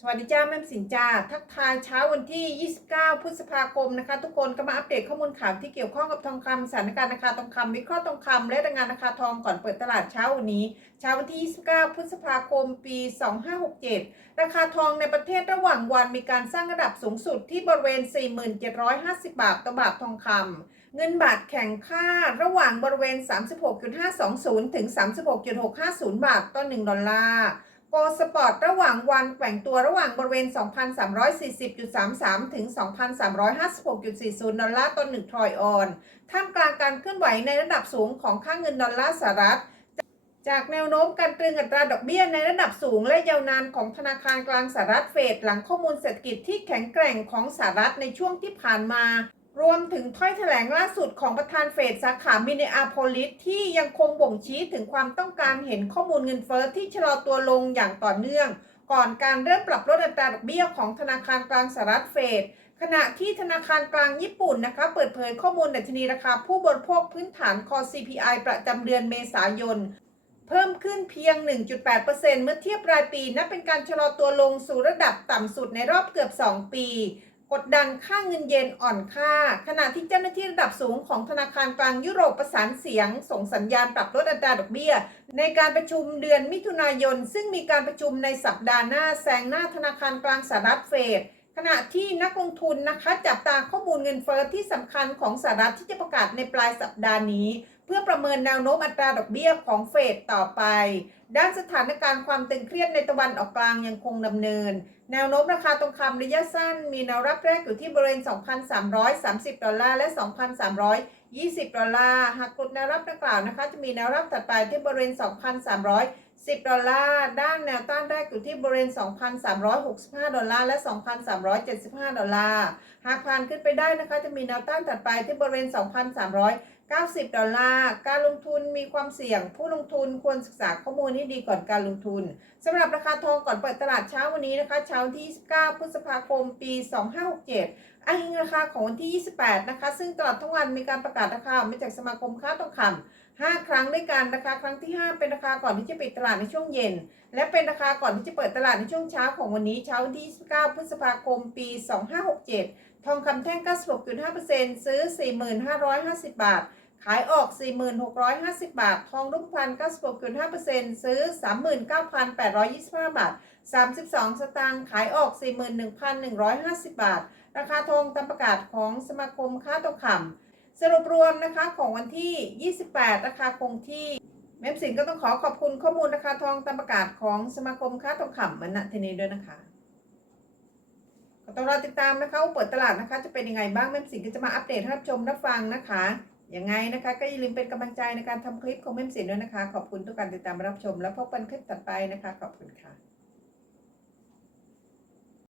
สวัสดีจ้าแม่สินจ้าทักทายเช้าวันที่ 29 พฤษภาคมนะคะ ทุกคนก็มาอัปเดตข้อมูลข่าวที่เกี่ยวข้องกับทองคำสถานการณ์ราคาทองคำวิเคราะห์ทองคำและรายงานราคาทองก่อนเปิดตลาดเช้าวันนี้ เช้าวันที่ 29 พฤษภาคม ปี 2567 ราคาทองในประเทศระหว่างวันมีการสร้างระดับสูงสุดที่บริเวณ 4750 บาทต่อบาททองคำเงินบาทแข่งค่าระหว่างบริเวณ 36.520 ถึง 36.650 บาทต่อ1ดอลลาร์ โกลสปอร์ตระหว่างวันแกว่งตัวระหว่างบริเวณ 2,340.33 ถึง 2,356.40 ดอลลาร์ต่อ1ทรอยออน ท่ามกลางการเคลื่อนไหวในระดับสูงของค่าเงินดอลลาร์สหรัฐ จากแนวโน้มการตรึงอัตราดอกเบี้ยในระดับสูงและยาวนานของธนาคารกลางสหรัฐเฟดหลังข้อมูลเศรษฐกิจที่แข็งแกร่งของสหรัฐในช่วงที่ผ่านมา รวมถึงถ้อยแถลงล่าสุดของประธานเฟดสาขามินนิอาโพลิสที่ยังคงบ่งชี้ถึงความต้องการเห็นข้อมูลเงินเฟ้อที่ชะลอตัวลงอย่างต่อเนื่อง ก่อนการเริ่มปรับลดอัตราดอกเบี้ยของธนาคารกลางสหรัฐเฟดขณะที่ธนาคารกลางญี่ปุ่นนะคะ เปิดเผยข้อมูลดัชนีราคาผู้บริโภคพื้นฐาน Core CPI ประจำเดือนเมษายน เพิ่มขึ้นเพียง 1.8%เมื่อเทียบรายปีนับเป็นการชะลอตัวลงสู่ระดับต่ำสุดในรอบเกือบ 2 ปี กดดันค่าเงินเยนอ่อนค่า ขณะที่เจ้าหน้าที่ระดับสูงของธนาคารกลางยุโรปประสานเสียง ส่งสัญญาณปรับลดอัตราดอกเบี้ย ในการประชุมเดือนมิถุนายน ซึ่งมีการประชุมในสัปดาห์หน้าแซงหน้าธนาคารกลางสหรัฐเฟดขณะที่นักลงทุนนะคะจับตาข้อมูลเงินเฟอ้อที่สำคัญของสหรัฐที่จะประกาศในปลายสัปดาห์นี้ เพื่อประเมินแนวโน้มอัตราดอกเบี้ยของเฟดต่อไป ด้านสถานการณ์ความตึงเครียดในตะวันออกกลางยังคงดำเนิน แนวโน้มราคาทองคำระยะสั้น มีแนวรับแรกอยู่ที่บริเวณ 2,330 ดอลลาร์และ 2,320 ดอลลาร์ หากกดแนวรับดังกล่าวนะคะ จะมีแนวรับถัดไปที่บริเวณ 2,310 ดอลลาร์ ด้านแนวต้านแรกอยู่ที่บริเวณ 2,365 ดอลลาร์และ 2,375 ดอลลาร์ หากผ่านขึ้นไปได้นะคะ จะมีแนวต้านถัดไปที่บริเวณ 2,300 90 ดอลลาร์ การลงทุนมีความเสี่ยง ผู้ลงทุนควรศึกษาข้อมูลให้ดีก่อนการลงทุนสำหรับราคาทองก่อนเปิดตลาดเช้าวันนี้นะคะ เช้าวันที่ 29 พฤษภาคม ปี 2567อ้างอิงราคาของวันที่ 28 นะคะ ซึ่งตลอดทั้งวันมีการประกาศราคาออกมาจากสมาคมค้าทองคำ5 ครั้งด้วยกันราคาครั้งที่ 5 เป็นราคาก่อนที่จะปิดตลาดในช่วงเย็น และเป็นราคาก่อนที่จะเปิดตลาดในช่วงเช้าของวันนี้เช้าวันที่ 29 พฤษภาคม ปี 2567 ทองคำแท่ง 96.5%ซื้อ 4,550 บาท ขายออก 4,650 บาท ทองรูปพรรณ96.5%ซื้อ 39,825 บาท 32 สตางค์ ขายออก 41,150 บาท ราคาทองตามประกาศของสมาคมค้าทองคำสรุปรวมนะคะของวันที่ 28 ราคาคงที่เมมสินก็ต้องขอขอบคุณข้อมูลราคาทองตามประกาศของสมาคมค้าทองคำมณทีนี้ด้วยนะคะ ต้องรอติดตามนะคะว่าเปิดตลาดนะคะ จะเป็นยังไงบ้างแม่สินก็จะมาอัปเดตให้รับชมรับฟังนะคะยังไงนะคะ ก็อย่าลืมเป็นกำลังใจในการทำคลิปของแม่สินด้วยนะคะ ขอบคุณทุกการติดตามรับชม แล้วพบกันคลิปต่อไปนะคะ ขอบคุณค่ะ